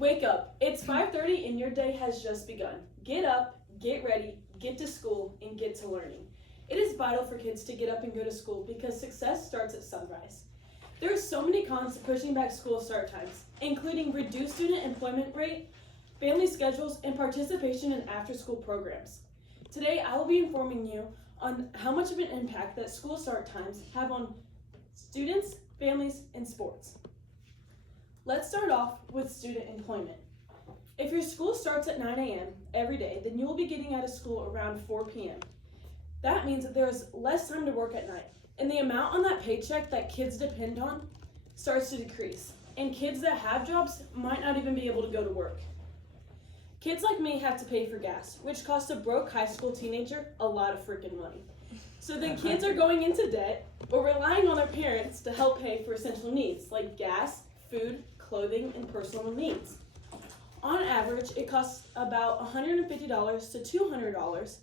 Wake up. It's 5:30 and your day has just begun. Get up, get ready, get to school, and get to learning. It is vital for kids to get up and go to school because success starts at sunrise. There are so many cons to pushing back school start times, including reduced student employment rate, family schedules, and participation in after-school programs. Today, I will be informing you on how much of an impact that school start times have on students, families, and sports. Let's start off with student employment. If your school starts at 9 a.m. every day, then you will be getting out of school around 4 p.m. That means that there is less time to work at night, and the amount on that paycheck that kids depend on starts to decrease, and kids that have jobs might not even be able to go to work. Kids like me have to pay for gas, which costs a broke high school teenager a lot of freaking money. So then kids are going into debt or relying on their parents to help pay for essential needs like gas, food, clothing, and personal needs. On average, it costs about $150 to $200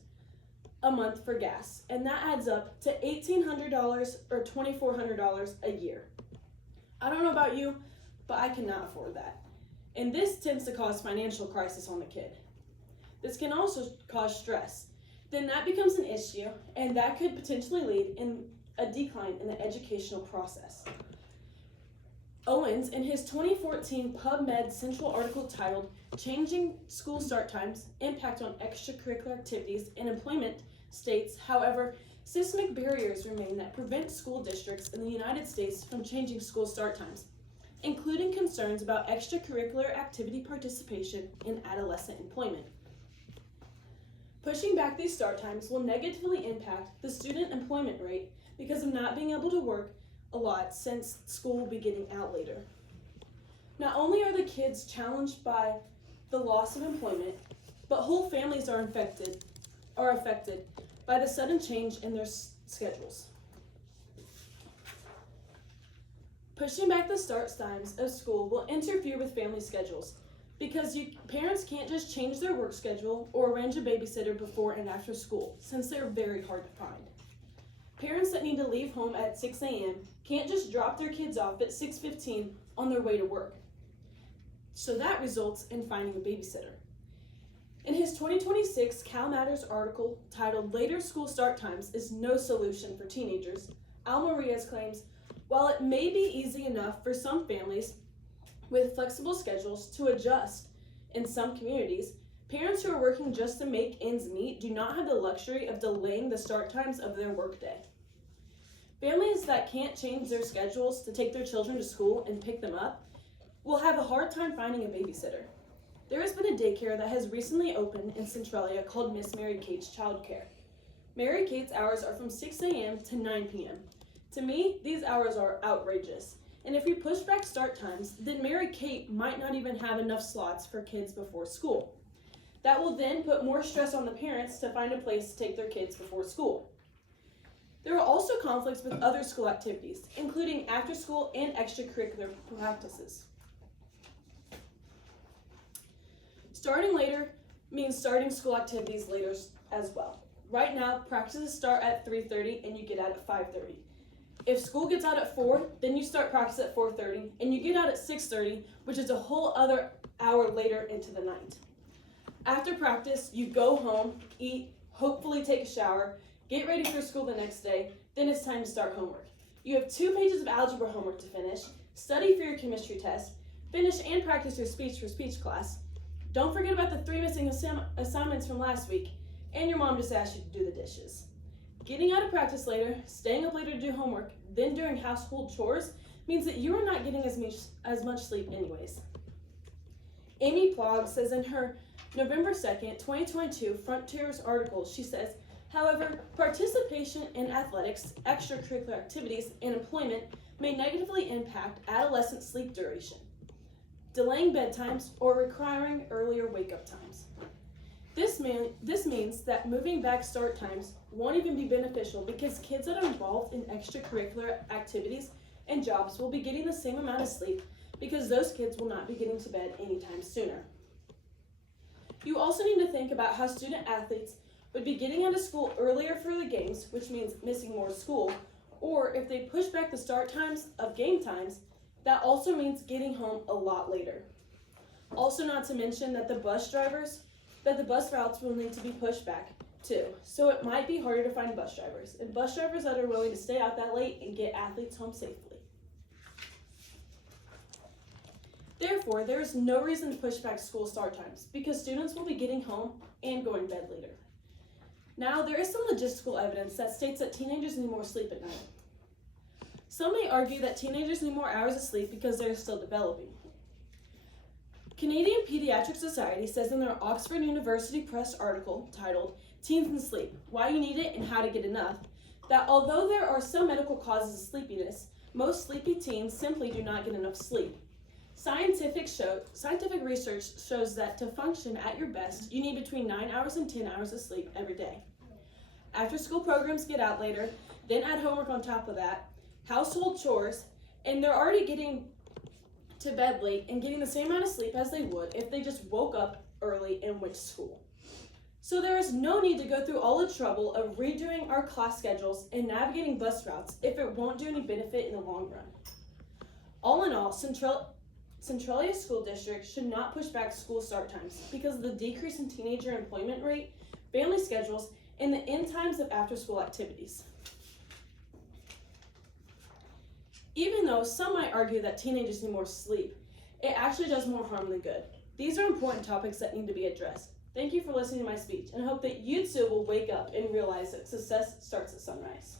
a month for gas, and that adds up to $1,800 or $2,400 a year. I don't know about you, but I cannot afford that. And this tends to cause financial crisis on the kid. This can also cause stress. Then that becomes an issue, and that could potentially lead in a decline in the educational process. Owens, in his 2014 PubMed Central article titled Changing School Start Times, Impact on Extracurricular Activities and Employment, states, however, systemic barriers remain that prevent school districts in the United States from changing school start times, including concerns about extracurricular activity participation in adolescent employment. Pushing back these start times will negatively impact the student employment rate because of not being able to work a lot since school will be getting out later. Not only are the kids challenged by the loss of employment, but whole families are affected by the sudden change in their schedules. Pushing back the start times of school will interfere with family schedules because parents can't just change their work schedule or arrange a babysitter before and after school, since they're very hard to find. Parents that need to leave home at 6 a.m. can't just drop their kids off at 6:15 on their way to work. So that results in finding a babysitter. In his 2026 Cal Matters article titled Later School Start Times is No Solution for Teenagers, Almarias claims, while it may be easy enough for some families with flexible schedules to adjust in some communities, parents who are working just to make ends meet do not have the luxury of delaying the start times of their workday. Families that can't change their schedules to take their children to school and pick them up will have a hard time finding a babysitter. There has been a daycare that has recently opened in Centralia called Miss Mary Kate's Childcare. Mary Kate's hours are from 6 a.m. to 9 p.m. To me, these hours are outrageous. And if we push back start times, then Mary Kate might not even have enough slots for kids before school. That will then put more stress on the parents to find a place to take their kids before school. There are also conflicts with other school activities, including after-school and extracurricular practices. Starting later means starting school activities later as well. Right now, practices start at 3:30 and you get out at 5:30. If school gets out at 4, then you start practice at 4:30 and you get out at 6:30, which is a whole other hour later into the night. After practice, you go home, eat, hopefully take a shower, get ready for school the next day, then it's time to start homework. You have 2 pages of algebra homework to finish, study for your chemistry test, finish and practice your speech for speech class. Don't forget about the 3 missing assignments from last week, and your mom just asked you to do the dishes. Getting out of practice later, staying up later to do homework, then doing household chores means that you are not getting as much sleep anyways. Amy Plogg says in her November 2nd, 2022 Frontiers article, she says, however, participation in athletics, extracurricular activities, and employment may negatively impact adolescent sleep duration, delaying bedtimes or requiring earlier wake-up times. This means that moving back start times won't even be beneficial because kids that are involved in extracurricular activities and jobs will be getting the same amount of sleep because those kids will not be getting to bed anytime sooner. You also need to think about how student athletes would be getting out of school earlier for the games, which means missing more school, or if they push back the start times of game times, that also means getting home a lot later. Also, not to mention that the bus routes will need to be pushed back too. So it might be harder to find bus drivers that are willing to stay out that late and get athletes home safely. Therefore, there is no reason to push back school start times because students will be getting home and going to bed later. Now, there is some logistical evidence that states that teenagers need more sleep at night. Some may argue that teenagers need more hours of sleep because they are still developing. Canadian Pediatric Society says in their Oxford University Press article titled Teens and Sleep, Why You Need It and How to Get Enough, that although there are some medical causes of sleepiness, most sleepy teens simply do not get enough sleep. Scientific research shows that to function at your best, you need between 9 hours and 10 hours of sleep every day. After school programs get out later, then add homework on top of that, household chores, and they're already getting to bed late and getting the same amount of sleep as they would if they just woke up early and went to school. So there is no need to go through all the trouble of redoing our class schedules and navigating bus routes if it won't do any benefit in the long run. All in all, Centralia School District should not push back school start times because of the decrease in teenager employment rate, family schedules, and the end times of after-school activities. Even though some might argue that teenagers need more sleep, it actually does more harm than good. These are important topics that need to be addressed. Thank you for listening to my speech, and I hope that you too will wake up and realize that success starts at sunrise.